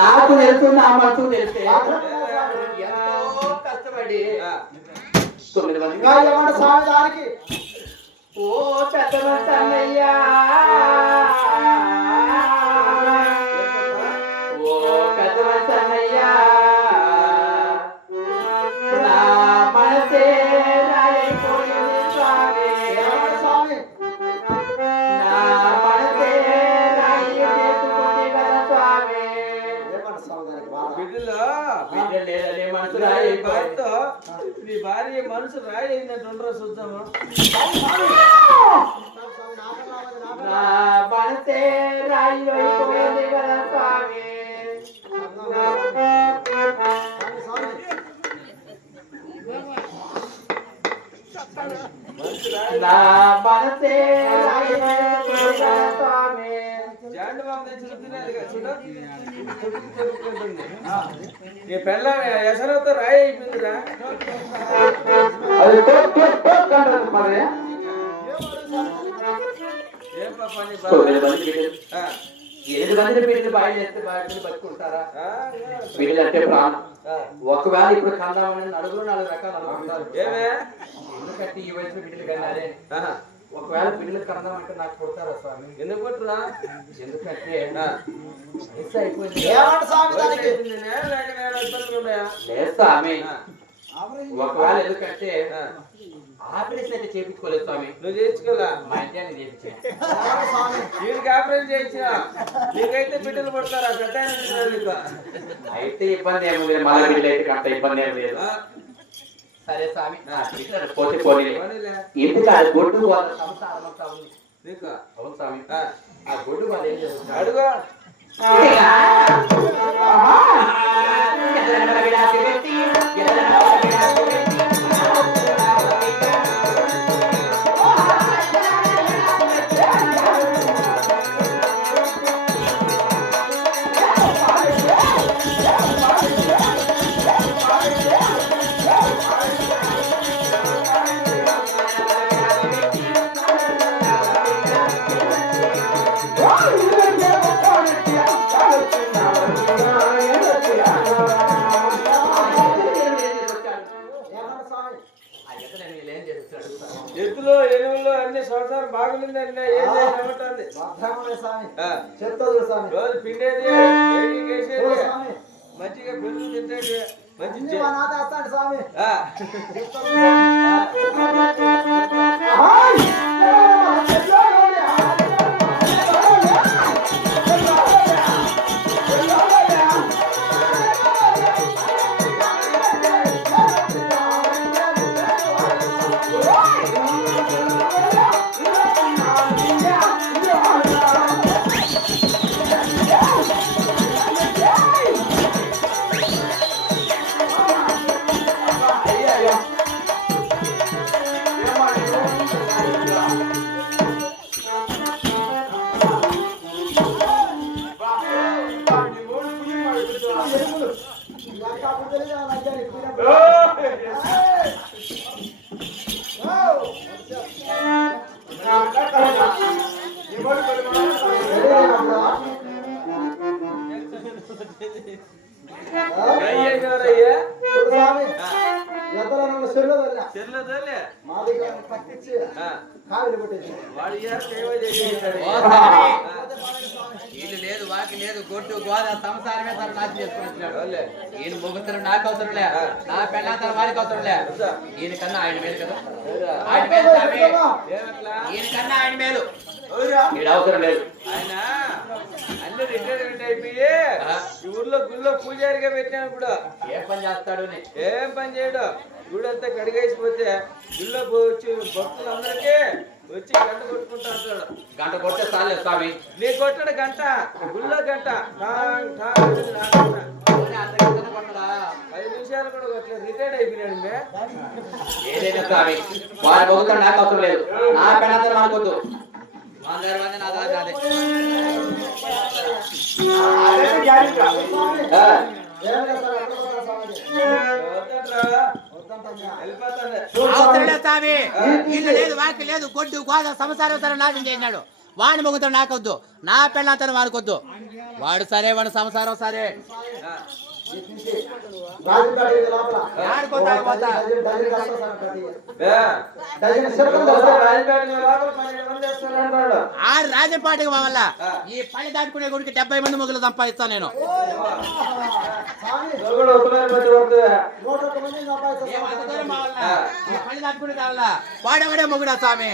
నాకు తెలుసు నా మనసు తెలిసే ఎంతో కష్టపడి 9 మంది దానికి ఓ పెద్ద మనిషి అన్నయ్యా ఓ పెద్ద మనిషి అన్నయ్యా నా మనసే రాయిపోయింది స్వామి స్వామి నా మనసే రాయి చేసుకుంది కదా స్వామి బిడ్డలు లేదనే మనసు రాయిపోయింది నీ భార్య మనసు రాయి అయిందంటుండ్రా చూద్దామా నా మనసే రాయి అయిపోయింది కదా స్వామి నా మనసే రాయి అయిపోయింది కదా స్వామి జాండు బాబు తెచ్చి చూపినది చూడు నీ పెళ్ళ ఎసరతో రాయి అయిపోయిందిరా అది మరి ఏం పాప నీ 8 మంది బిడ్డలు బాగా చేస్తే బాగా బతుకుంటారా బిడ్డలు అంటే ప్రాణం ఒకవేళ ఇప్పుడు కందామని నలుగురు 4 రకాలు అనుకుంటారు ఏమే ఎందుకంటే ఈ వయసులో బిడ్డలు కన్నారే ఒకవేళ బిడ్డలు కందామంటే నాకు కొడతారా స్వామి ఎందుకు కొట్టురా ఎందుకంటే వయసు అయిపోయింది లేదు స్వామి ఒకవేళ ఎందుకంటే ఆపరేషన్ అయితే చేయించుకోలేదు స్వామి నువ్వు చేయించుకోలే మా ఇంటి చేయించా వీడికి ఆపరేషన్ చేయించా నీకైతే బిడ్డలు పడతారా పెద్ద అయితే ఇబ్బంది ఏముంది మళ్ళీ బిడ్డలు అయితే అంత ఇబ్బంది ఏం లేదు సరే స్వామి పోతే పోనీ ఎందుకు ఆ గొడ్డు వాళ్ళ సంసారం అంతా ఉంది అవును స్వామి ఆ గొడ్డు వాళ్ళు ఏం చేస్తారు అడుగు ఎద్దులో ఎనుగుల్లో అన్ని సంవత్సరాలు బాగుందండి ఏం చేయమంటుంది రోజు పిండేది మంచిగా పెరుగు తింటేది మంచి వీళ్ళు లేదు వాకి లేదు గొడ్డు గోద సంసారమే తను నాశనం చేసుకుని ఈయన ముగ్గురు నాకు అవసరంలే నా పెళ్ళాంతరం వారికి అవసరంలే ఈయన కన్నా ఆయన మేలు కదా ఆయన మేలు ఈయన కన్నా ఆయన మేలు వీడు అవసరం లేదు ఆయన అన్ని రిటైర్మెంట్ అయిపోయి ఈ ఊర్లో గుళ్ళో పూజారిగా పెట్టాను ఇప్పుడు ఏం పని చేస్తాడు ఏం పని చేయడు గుడంతా కడిగేసిపోతే గుళ్ళో వచ్చి భక్తులందరికీ వచ్చి గంట కొట్టుకుంటా ఉంటాడు గంట కొట్టే చాలే స్వామి నీ కొట్టడు గంట గుళ్ళో గంట 5 నిమిషాలు కూడా కొట్టలేదు రిటైర్డ్ అయిపోయినాడు ఏదైనా స్వామి వారి మొగుతాడు నాకు అవసరం లేదు నా పెళ్ళాంతరం అనుకోద్దు నా దాదే లేదు వాకి లేదు గొడ్డు గోద సంసారం నాశనం చేసినాడు వాడిని మొగుతాడు నాకొద్దు, నా పెళ్ళంతా వాడికొద్దు. వాడు సరే, వాడు సంసారం సరే. రాజుగాడి లోపల ఆడుకోతాడు పోతా. డజన్ కష్టం సార్ ప్రతి ఏ, డజన్ సిరకం పోతే రాజుగాడి లోపల 12 మంది చేస్తున్నాడు. ఆడు రాజపాటికి వల్ల ఈ పని దాటుకునే గుడికి 70 మంది మొగులు సంపాదిస్తాను నేను. స్వామి నువ్వు కూడా ఉత్తరాలు పెట్టి వద్దు. 101 మంది సంపాదిస్తారు. ఏం అంత దూరం మా వల్ల? ఈ పని దాటుకునే కావాలా? వాడెవడే మొగుడా స్వామి?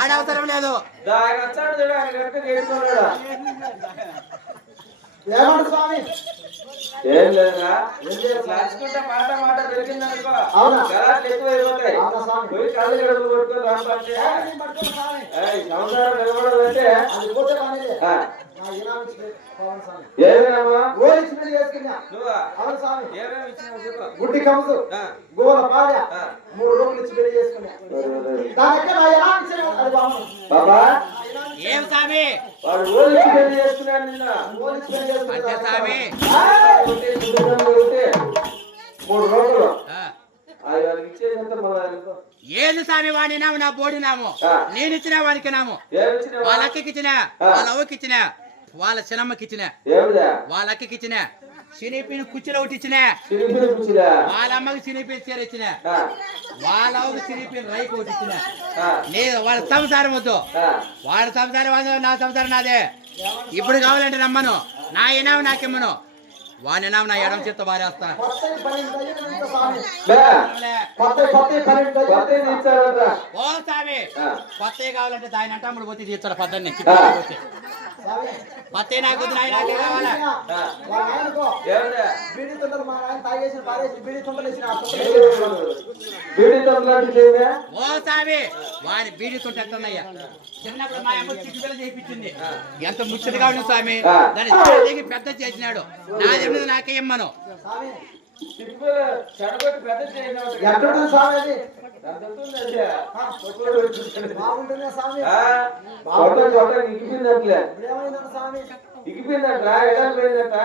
ఆడవసరం లేదు. ఆయన వచ్చాడు చూడు, ఆయన కనుక కేసుకున్నాడు. ఏమంటారు స్వామి? ఏం లేదురా, నడుచుకుంటే మాట మాట దొరికిందనుకో, అవునా? గలాట్లు ఎక్కువ అయిపోతాయి. అవునా స్వామి? పోయి కాళ్ళు గడుపు కొట్టుకొని రాకపోతే స్వామి పట్టుకో స్వామి. సంసారం నిలబడాలంటే అది పోతే పనిలే. ఆ, నా ఇనామిచ్చి పవన్ స్వామి. ఏమేనమ్మా ఓలిచ్చి పెళ్లి చేసుకున్నా. నువ్వా అవును స్వామి. ఏమేమి ఇచ్చినావు చెప్పు. గుడ్డి కంసు, ఆ, గోల పాయ, ఆ. 3 రూపాయలు ఇచ్చి పెళ్లి చేసుకున్నా. దానికి నా ఇనామిచ్చి అది బాగుంది. బాబా ఏం స్వామి? వాడు ఊరికి పెళ్లి చేసుకున్నాడు నిన్న. ఓలిచ్చి పెళ్లి చేసుకున్నా. అంటే స్వామి 3 రోజులు ఆ. ఆయనకి ఇచ్చేదంతా మన ఆయనతో. ఏది స్వామి? వాడి నాము నా బోడి నాము. ఆ. నేను ఇచ్చిన వాడికి నాము. ఏమిచ్చినావా? వాళ్ళ అక్కకి ఇచ్చిన, వాళ్ళ అవ్వకి ఇచ్చిన, వాళ్ళ చిన్నమ్మకి ఇచ్చిన, ఏమిదా వాళ్ళ అక్కకి ఇచ్చిన, చినిపిన కుర్చీలో ఒకటి ఇచ్చిన, చిరిగిన కుచ్చిరా? వాళ్ళ అమ్మకి చినిపిన చీర ఇచ్చిన, ఆ, వాళ్ళ అవ్వకి చినిపిన రైకు ఒకటి ఇచ్చిన. ఆ, నేను వాళ్ళ సంసారం వద్దు, ఆ. వాడి సంసారం వద్దు, నా సంసారం నాదే. ఇప్పుడు కావాలంటే నమ్మను, నా ఇనాము నాకిమ్మను. వాడి ఇనాము నా ఎడమ చేత్తో బారేస్తా. కొత్తవి 12 డజన్లు ఇస్తా స్వామి. బే, కొత్తవి 12 డజన్లు కొత్తవి ఇస్తా. ఇచ్చాడట. ఓ స్వామి, ఆ. కొత్తవి కావాలంటే దాని అంటే అమ్ముడు పోతే తీర్చాడు పద్దన్ని. స్వామి కొత్తవి నాకు నాకే కావాలా? ఆ, వాళ్ళ ఆయనకో ఏమిదా బీడీ తుంటలు మా ఆయన తాగేసి పారేసి బీడీ తుంటలు ఇచ్చిన. ఆ తుంటలు బీడీ తొందరలాంటి చేయమే? ఓ స్వామి, వాడి బీడీ తుంటున్నాయ్యా. చిన్నప్పుడు మా అమ్మ చిక్కుపిల్ల చేయించింది. ఎంత ముచ్చటగా ఉంది స్వామి. ఆ. దాన్ని చిన్నదిగి పెద్ద చేసినాడు. నాది మీద నాకే ఇమ్మను. స్వామి చిక్కులు చెడగొట్టి పెద్ద చేయడం ఎక్కడ స్వామి అది? బాగుంటుందా స్వామి? ఇగిపోయిందట్లే ఏమైందన్న స్వామి? ఇగిపోయిందట ఎడపోయిందట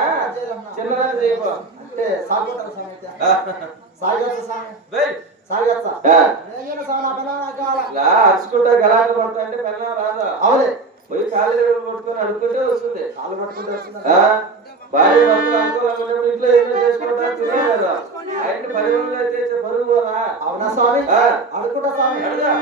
చిన్నగా చేయబో అంటే సాగుతారు స్వామి అయితే. సాగొచ్చా స్వామి? సాగొచ్చా? ఏం చేయాలి స్వామి? నా పిల్లలు నాకు కావాలా? అరుచుకుంటా గలాట పడతా అంటే పెళ్ళం రాదా అవునే పోయి కాళ్ళు కొట్టుకొని అడుగుతుంటే వస్తుంది. కాలు పట్టుకుంటే వస్తుందా? భార్య భర్తలు అనుకూలంగా ఉన్నప్పుడు ఇంట్లో ఏమో చేసుకుంటా తినే కదా ఆయన 10 రోజులు అయితే పరుగు పోదా? అవునా స్వామి? ఆ. అడుగుతా స్వామి. అడుగుదా?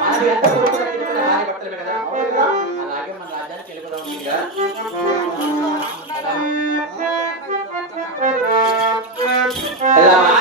మనకి ఎంత కొడుకున్నా తిట్టుకున్నా భార్య భర్తలే కదా. అలాగే మన రాజ్యానికి వెళ్ళిపోదాం ఇంకా. వెళ్దామా?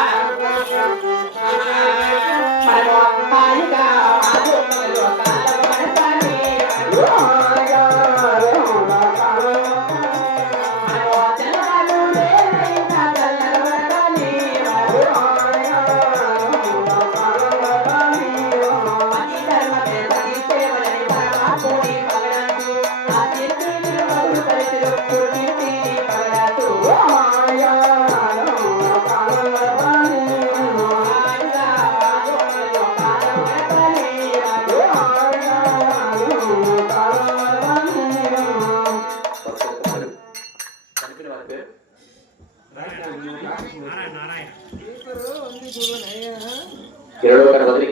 చనిపోయిన వారి పేరు కిరణ్ వదిలి